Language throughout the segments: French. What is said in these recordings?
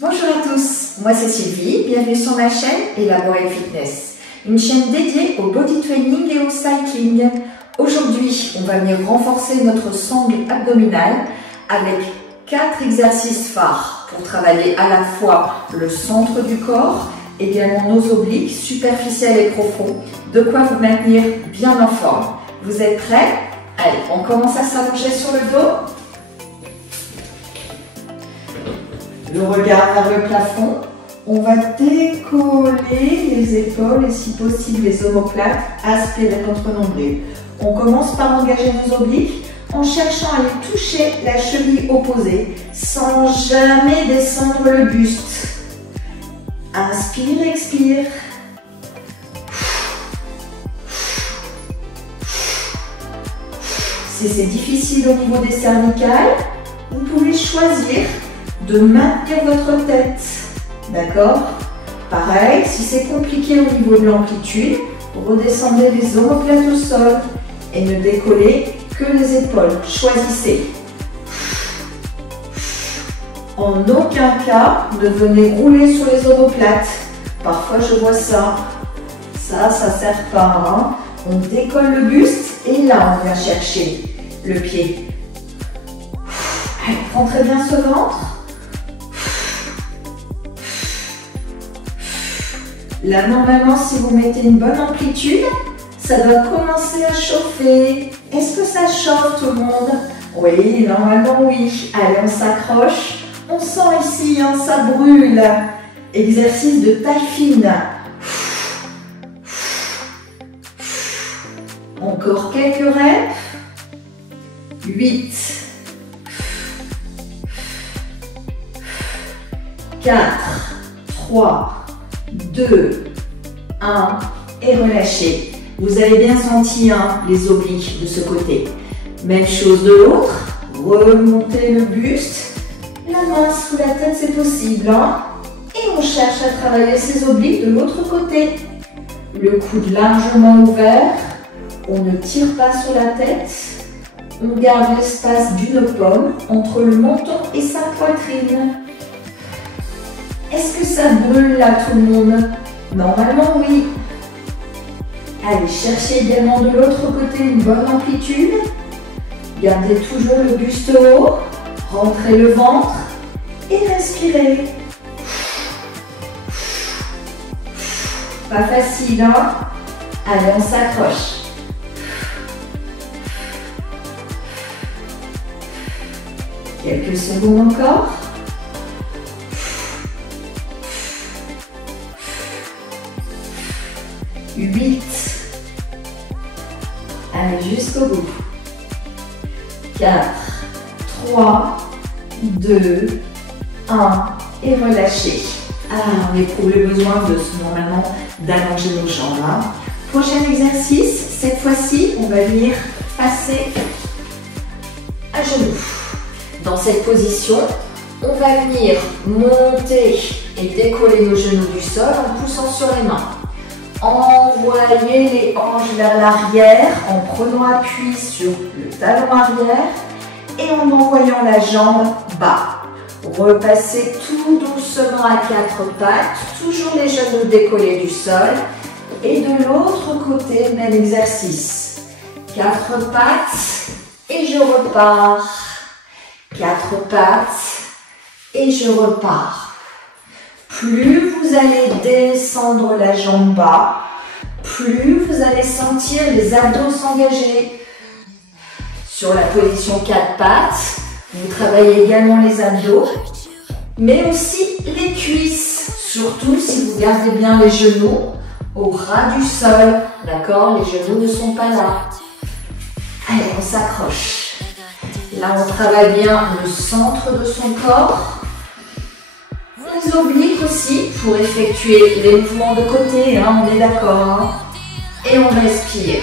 Bonjour à tous, moi c'est Sylvie, bienvenue sur ma chaîne Elaborate Fitness, une chaîne dédiée au body training et au cycling. Aujourd'hui, on va venir renforcer notre sangle abdominale avec 4 exercices phares pour travailler à la fois le centre du corps, également nos obliques superficiels et profonds, de quoi vous maintenir bien en forme. Vous êtes prêts? Allez, on commence à s'allonger sur le dos. Le regard vers le plafond. On va décoller les épaules et si possible les omoplates, aspirer notre nombril. On commence par engager nos obliques en cherchant à aller toucher la cheville opposée sans jamais descendre le buste. Inspire, expire. Si c'est difficile au niveau des cervicales, vous pouvez choisir de maintenir votre tête. D'accord? Pareil, si c'est compliqué au niveau de l'amplitude, redescendez les omoplates au sol et ne décollez que les épaules. Choisissez. En aucun cas, ne venez rouler sur les omoplates. Parfois, je vois ça. Ça sert pas. Hein? On décolle le buste et là, on vient chercher le pied. Allez, rentrez bien ce ventre. Là, normalement, si vous mettez une bonne amplitude, ça doit commencer à chauffer. Est-ce que ça chauffe tout le monde? Oui, normalement, oui. Allez, on s'accroche. On sent ici, hein, ça brûle. Exercice de taille fine. Encore quelques reps. 8. 4. 3. 2, 1 et relâchez. Vous avez bien senti hein, les obliques de ce côté. Même chose de l'autre. Remontez le buste. La main sous la tête, c'est possible. Hein, et on cherche à travailler ses obliques de l'autre côté. Le coude largement ouvert. On ne tire pas sur la tête. On garde l'espace d'une pomme entre le menton et sa poitrine. Est-ce que ça brûle là tout le monde? Normalement oui. Allez, cherchez également de l'autre côté une bonne amplitude. Gardez toujours le buste haut. Rentrez le ventre et respirez. Pas facile, hein? Allez, on s'accroche. Quelques secondes encore. 8. Allez, jusqu'au bout. 4, 3, 2, 1 et relâchez. On éprouve le besoin normalement d'allonger nos jambes. Hein. Prochain exercice, cette fois-ci, on va venir passer à genoux. Dans cette position, on va venir monter et décoller nos genoux du sol en poussant sur les mains. Envoyez les hanches vers l'arrière en prenant appui sur le talon arrière et en envoyant la jambe bas. Repassez tout doucement à 4 pattes, toujours les genoux décollés du sol. Et de l'autre côté, même exercice. 4 pattes et je repars. 4 pattes et je repars. Plus vous allez descendre la jambe bas, plus vous allez sentir les abdos s'engager. Sur la position 4 pattes, vous travaillez également les abdos, mais aussi les cuisses, surtout si vous gardez bien les genoux au ras du sol. D'accord? Les genoux ne sont pas là. Allez, on s'accroche. Là, on travaille bien le centre de son corps. Les obliques aussi pour effectuer les mouvements de côté, hein, on est d'accord. Hein. Et on respire.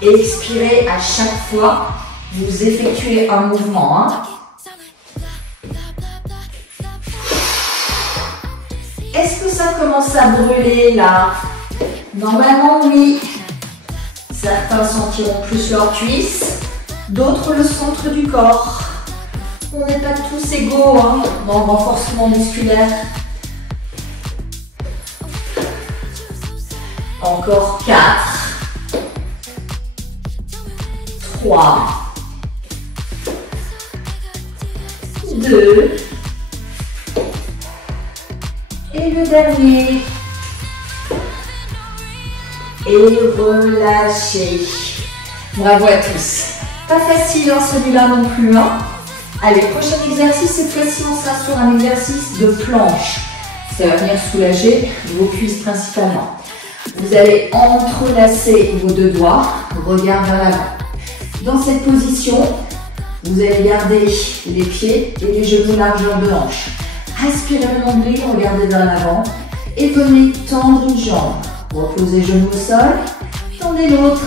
Expirez à chaque fois vous effectuez un mouvement. Hein. Est-ce que ça commence à brûler là? Normalement oui. Certains sentiront plus leurs cuisses, d'autres le centre du corps. On n'est pas tous égaux hein, dans le renforcement musculaire. Encore 4, 3, 2, et le dernier. Et relâchez. Bravo à tous. Pas facile hein, celui-là non plus. Hein. Allez, prochain exercice, cette fois-ci on sera sur un exercice de planche. Ça va venir soulager vos cuisses principalement. Vous allez entrelacer vos deux doigts, regard vers l'avant. Dans cette position, vous allez garder les pieds et les genoux largeur de hanche. Aspirez le nombril, regardez vers l'avant et venez tendre une jambe. Reposez le genou au sol, tendez l'autre.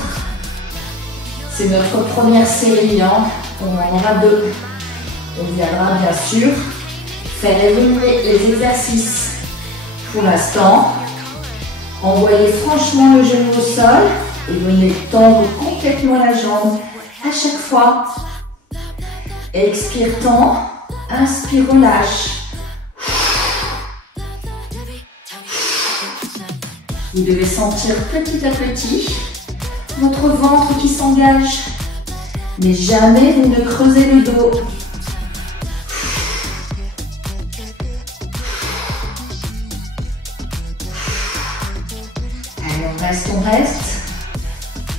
C'est notre première série, hein. On en aura 2. On viendra bien sûr faire évoluer les exercices. Pour l'instant, envoyez franchement le genou au sol et venez tendre complètement la jambe à chaque fois. Expire, tend, inspire, relâche. Vous devez sentir petit à petit votre ventre qui s'engage. Mais jamais vous ne creusez le dos. Allez, on reste.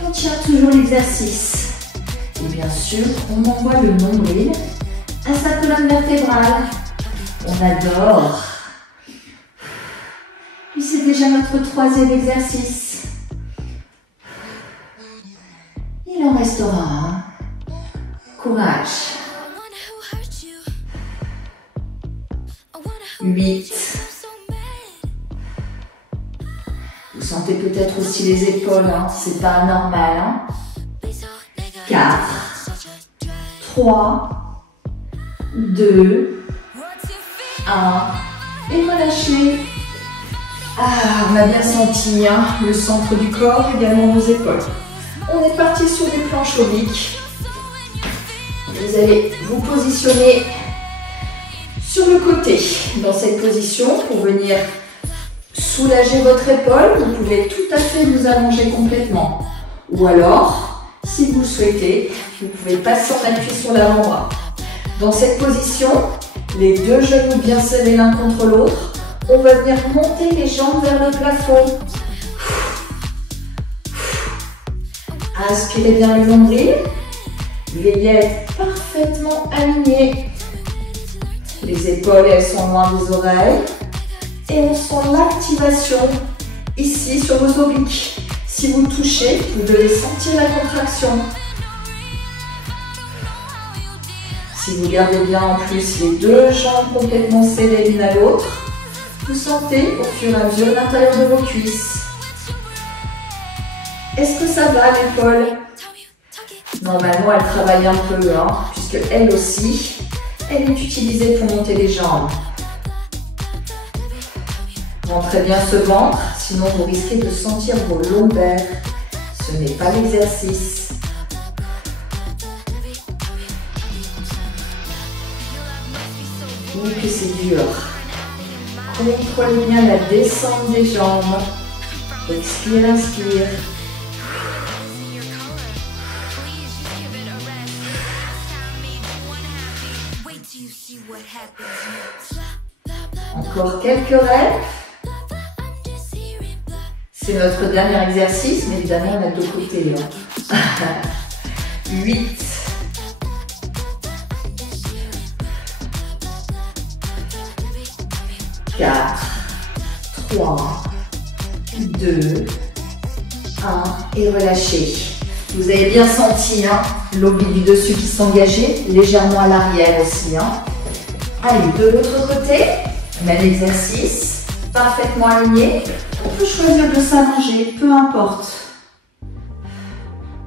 On tient toujours l'exercice. Et bien sûr, on envoie le nombril à sa colonne vertébrale. On adore. Et c'est déjà notre 3e exercice. Il en restera un. Courage. 8. Vous sentez peut-être aussi les épaules, hein? C'est pas anormal. Hein? 4, 3, 2, 1 et relâchez. Ah, on a bien senti hein, le centre du corps, également nos épaules. On est parti sur des planches obliques. Vous allez vous positionner sur le côté dans cette position pour venir soulager votre épaule. Vous pouvez tout à fait vous allonger complètement. Ou alors, si vous le souhaitez, vous pouvez passer en appui sur l'avant-bras. Dans cette position, les deux genoux bien serrés l'un contre l'autre. On va venir monter les jambes vers le plafond. Aspirez bien le nombril. Veillez à être parfaitement aligné. Les épaules, elles sont loin des oreilles. Et on sent l'activation ici sur vos obliques. Si vous touchez, vous devez sentir la contraction. Si vous gardez bien en plus les deux jambes complètement serrées l'une à l'autre, vous sentez au fur et à mesure l'intérieur de vos cuisses. Est-ce que ça va l'épaule? Normalement, elle travaille un peu, hein, puisque elle aussi, elle est utilisée pour monter les jambes. Montrez bien ce ventre, sinon vous risquez de sentir vos lombaires. Ce n'est pas l'exercice. Oui que c'est dur. Contrôlez bien la descente des jambes. Expire, inspire. Encore quelques rêves. C'est notre dernier exercice, mais évidemment on a deux côtés. 8. 4, 3, 2, 1 et relâchez. Vous avez bien senti hein, l'oblique du dessus qui s'engageait, légèrement à l'arrière aussi. Hein. Allez, de l'autre côté, même exercice, parfaitement aligné. On peut choisir de s'allonger, peu importe.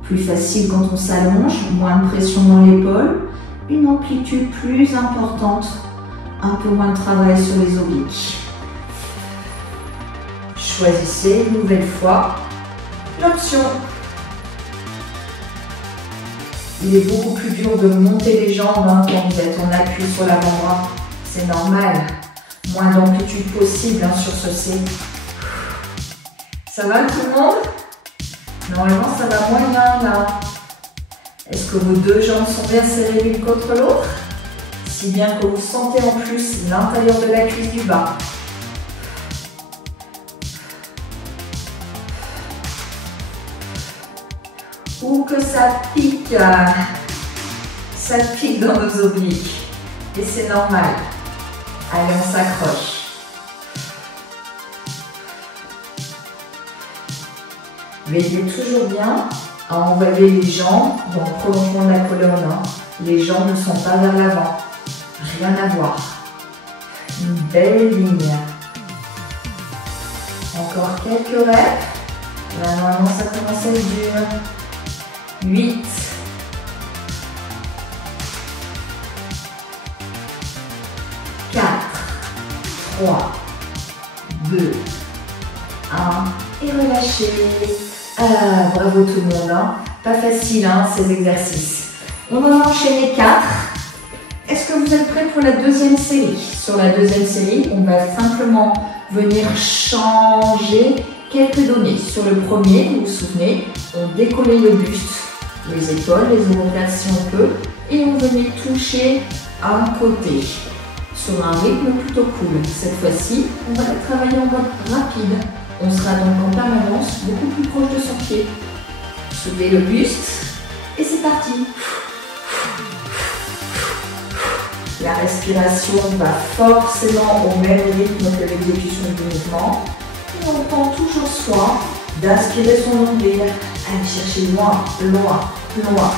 Plus facile quand on s'allonge, moins de pression dans l'épaule, une amplitude plus importante. Un peu moins de travail sur les obliques. Choisissez une nouvelle fois l'option. Il est beaucoup plus dur de monter les jambes hein, quand vous êtes en appui sur l'avant-bras. C'est normal. Moins d'amplitude possible hein, sur ce C. Ça va tout le monde? Normalement, ça va moyen là. Est-ce que vos deux jambes sont bien serrées l'une contre l'autre? Si bien que vous sentez en plus l'intérieur de la cuisse du bas. Ou que ça pique dans nos obliques. Et c'est normal. Allez, on s'accroche. Veillez toujours bien à envoyer les jambes dans le prolongement de la colonne. Hein. Les jambes ne sont pas vers l'avant. Rien à voir. Une belle ligne. Encore quelques reps. Là, normalement, ça commence à être dur. 8. 4. 3. 2. 1. Et relâchez. Ah, bravo tout le monde. Hein. Pas facile hein, ces exercices. On va enchaîner 4. Est-ce que vous êtes prêts pour la deuxième série? Sur la deuxième série, on va simplement venir changer quelques données. Sur le premier, vous vous souvenez, on décollait le buste, les épaules, les omoplates si on peut, et on venait toucher un côté sur un rythme plutôt cool. Cette fois-ci, on va travailler en mode rapide. On sera donc en permanence beaucoup plus proche de son pied. Soulevez le buste et c'est parti. La respiration va forcément au même rythme que l'exécution du mouvement. Et on tend toujours soit d'inspirer son nombril. Allez chercher loin, loin, loin.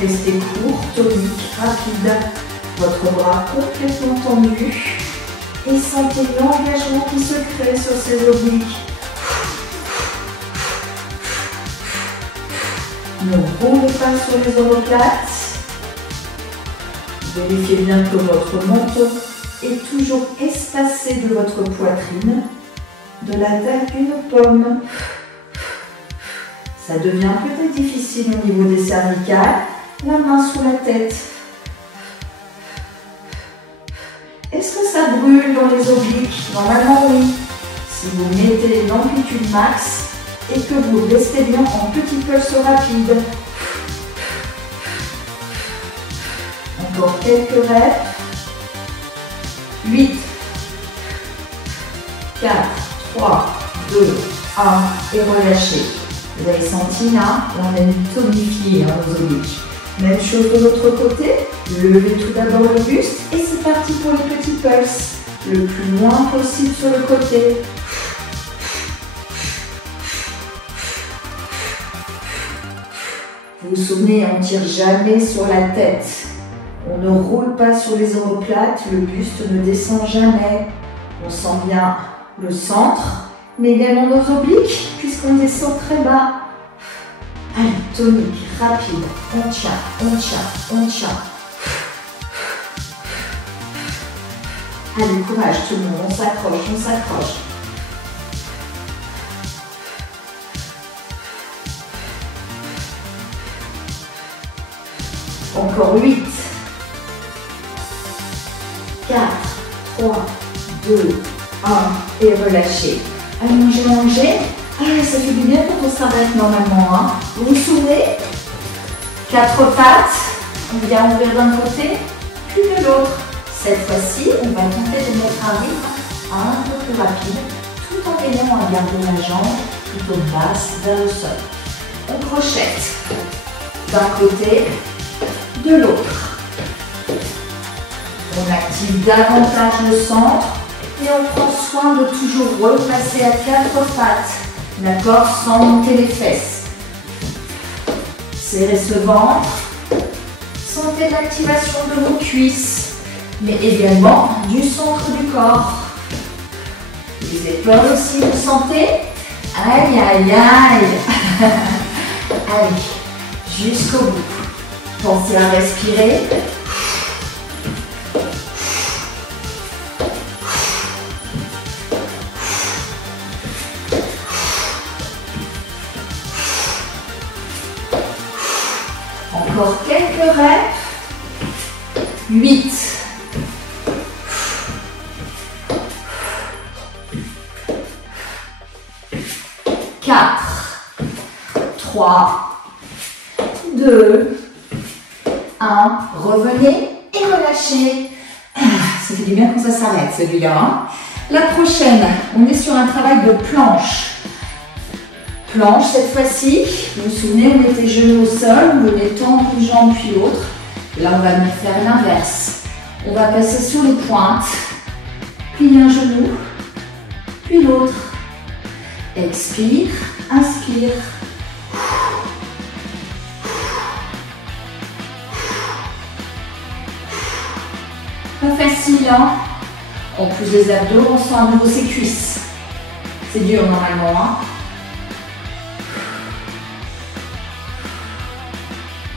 Restez court, tonique, rapide. Votre bras complètement tendu. Et sentez l'engagement qui se crée sur ces obliques. Ne roulez pas sur les omoplates. Vérifiez bien que votre menton est toujours espacé de votre poitrine, de la taille d'une pomme. Ça devient peut-être difficile au niveau des cervicales. La main sous la tête. Est-ce que ça brûle dans les obliques? Normalement oui. Si vous mettez l'amplitude max et que vous restez bien en petit pulse rapide. Encore quelques reps. 8, 4, 3, 2, 1 et relâchez. Vous avez senti là, on a tonifié nos obliques. Même chose de l'autre côté, levez tout d'abord le buste et c'est parti pour les petits pulses. Le plus loin possible sur le côté. Vous vous souvenez, on ne tire jamais sur la tête. On ne roule pas sur les omoplates, le buste ne descend jamais. On sent bien le centre, mais également nos obliques, puisqu'on descend très bas. Allez, tonique, rapide, on tient, on tient, on tient. Allez, courage tout le monde, on s'accroche, on s'accroche. Encore 8, 4, 3, 2, 1 et relâchez. Allongez, allongez. Ah, ça fait du bien quand on s'arrête normalement. Hein. Vous vous souvenez? 4 pattes. On vient ouvrir d'un côté, puis de l'autre. Cette fois-ci, on va tenter de mettre un rythme un peu plus rapide, tout en veillant à garder la jambe plutôt basse vers le sol. On crochette d'un côté, de l'autre. On active davantage le centre et on prend soin de toujours repasser à 4 pattes. D'accord? Sans monter les fesses. Serrez ce ventre. Sentez l'activation de vos cuisses, mais également du centre du corps. Les épaules aussi, vous sentez? Aïe, aïe, aïe. Allez, jusqu'au bout. Pensez à respirer. Encore quelques reps. 8. 4. 3. 2. 1. Revenez et relâchez. Ça fait du bien quand ça s'arrête celui-là. Hein. La prochaine, on est sur un travail de planche. Planche cette fois-ci. Vous vous souvenez, on était genoux au sol, on venait tendre une jambe puis l'autre. Là, on va venir faire l'inverse. On va passer sur les pointes, plier un genou, puis l'autre. Expire, inspire. Pas facile, hein? En plus des abdos, on sent à nouveau ses cuisses. C'est dur normalement, hein?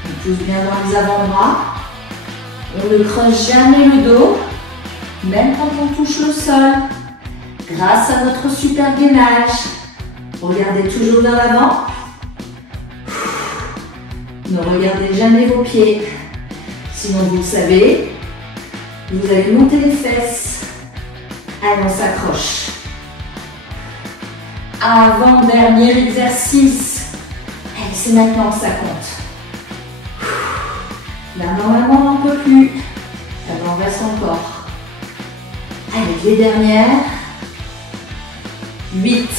On pousse bien dans les avant-bras. On ne creuse jamais le dos, même quand on touche le sol. Grâce à notre super gainage. Regardez toujours vers l'avant. Ne regardez jamais vos pieds. Sinon, vous le savez, vous allez monter les fesses. Allez, on s'accroche. Avant-dernier exercice. Allez, c'est maintenant que ça compte. Là, normalement, on n'en peut plus. Là-bas, on reste encore. Allez, les dernières. 8.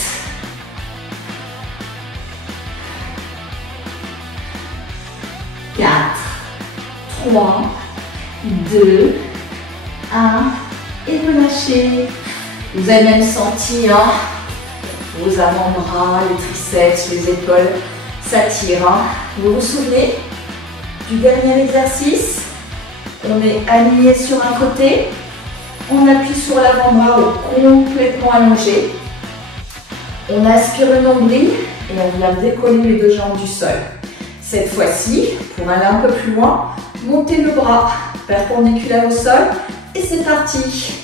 4. 3. 2. 1. Et relâchez. Vous avez même senti hein, vos avant-bras, les triceps, les épaules s'attirent. Hein. Vous vous souvenez du dernier exercice? On est aligné sur un côté. On appuie sur l'avant-bras complètement allongé. On aspire le nombril et on vient décoller les deux jambes du sol. Cette fois-ci, pour aller un peu plus loin, montez le bras perpendiculaire au sol et c'est parti.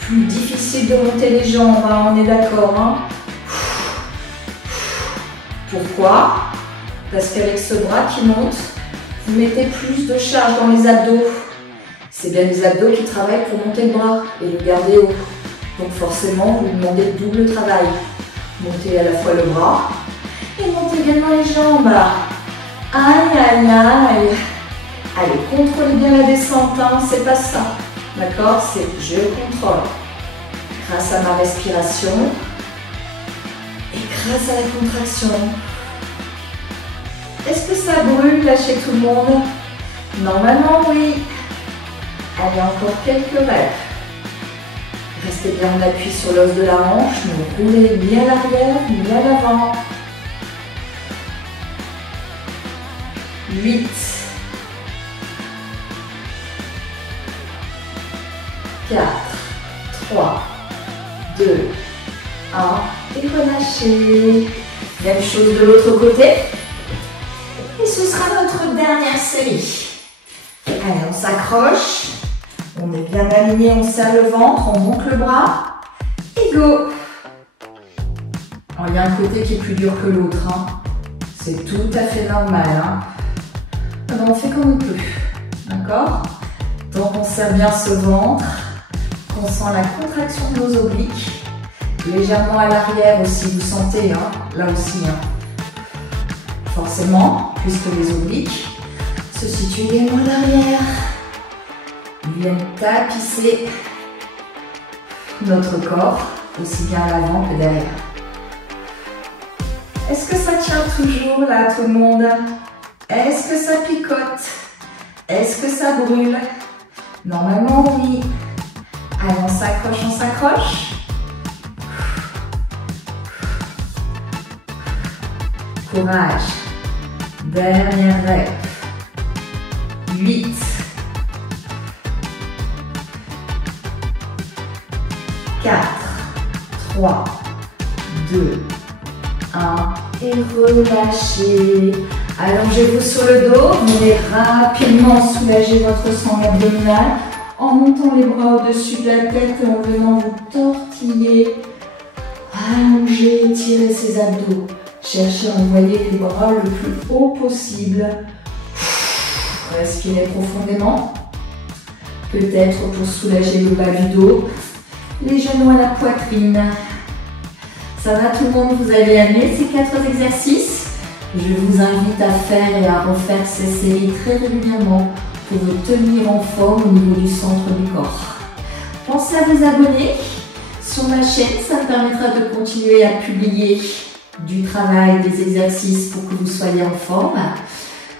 Plus difficile de monter les jambes, hein, on est d'accord. Hein. Pourquoi? Parce qu'avec ce bras qui monte, vous mettez plus de charge dans les abdos. C'est bien les abdos qui travaillent pour monter le bras et le garder haut. Donc forcément, vous demandez le double travail. Montez à la fois le bras et montez également les jambes. Aïe, aïe, aïe. Allez, contrôlez bien la descente, hein, c'est pas ça. D'accord? C'est je contrôle. Grâce à ma respiration et grâce à la contraction. Est-ce que ça brûle là chez tout le monde? Normalement, oui. Allez, encore quelques reps. Restez bien en appui sur l'os de la hanche, ne roulez ni à l'arrière ni à l'avant. 8. 4. 3. 2. 1. Et relâchez. Même chose de l'autre côté. Et ce sera notre dernière série. Allez, on s'accroche. On est bien aligné, on serre le ventre, on monte le bras. Et go! Alors, il y a un côté qui est plus dur que l'autre. Hein. C'est tout à fait normal. Hein. Alors, on fait comme on peut. D'accord? Donc, on serre bien ce ventre. On sent la contraction de nos obliques. Légèrement à l'arrière aussi, vous sentez. Hein, là aussi. Hein. Forcément, puisque les obliques se situent également à l'arrière. Ils viennent tapisser notre corps, aussi bien à l'avant que derrière. Est-ce que ça tient toujours là, tout le monde? Est-ce que ça picote? Est-ce que ça brûle? Normalement, oui. Allez, on s'accroche, on s'accroche. Courage. Dernière rep. 8. 4, 3, 2, 1 et relâchez. Allongez-vous sur le dos, vous allez rapidement soulager votre sangle abdominale en montant les bras au-dessus de la tête et en venant vous tortiller. Allongez, étirez ces abdos. Cherchez à envoyer les bras le plus haut possible. Respirez profondément. Peut-être pour soulager le bas du dos, les genoux à la poitrine. Ça va tout le monde? Vous avez aimé ces 4 exercices? Je vous invite à faire et à refaire ces séries très régulièrement pour vous tenir en forme au niveau du centre du corps. Pensez à vous abonner sur ma chaîne, ça me permettra de continuer à publier du travail, des exercices pour que vous soyez en forme.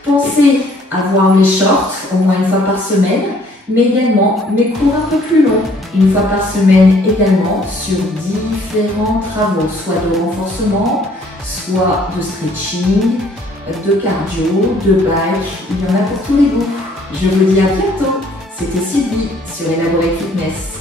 Pensez à voir mes shorts au moins une fois par semaine, mais également mes cours un peu plus longs, une fois par semaine également, sur différents travaux, soit de renforcement, soit de stretching, de cardio, de bike, il y en a pour tous les goûts. Je vous dis à bientôt, c'était Sylvie sur Elaborate Fitness.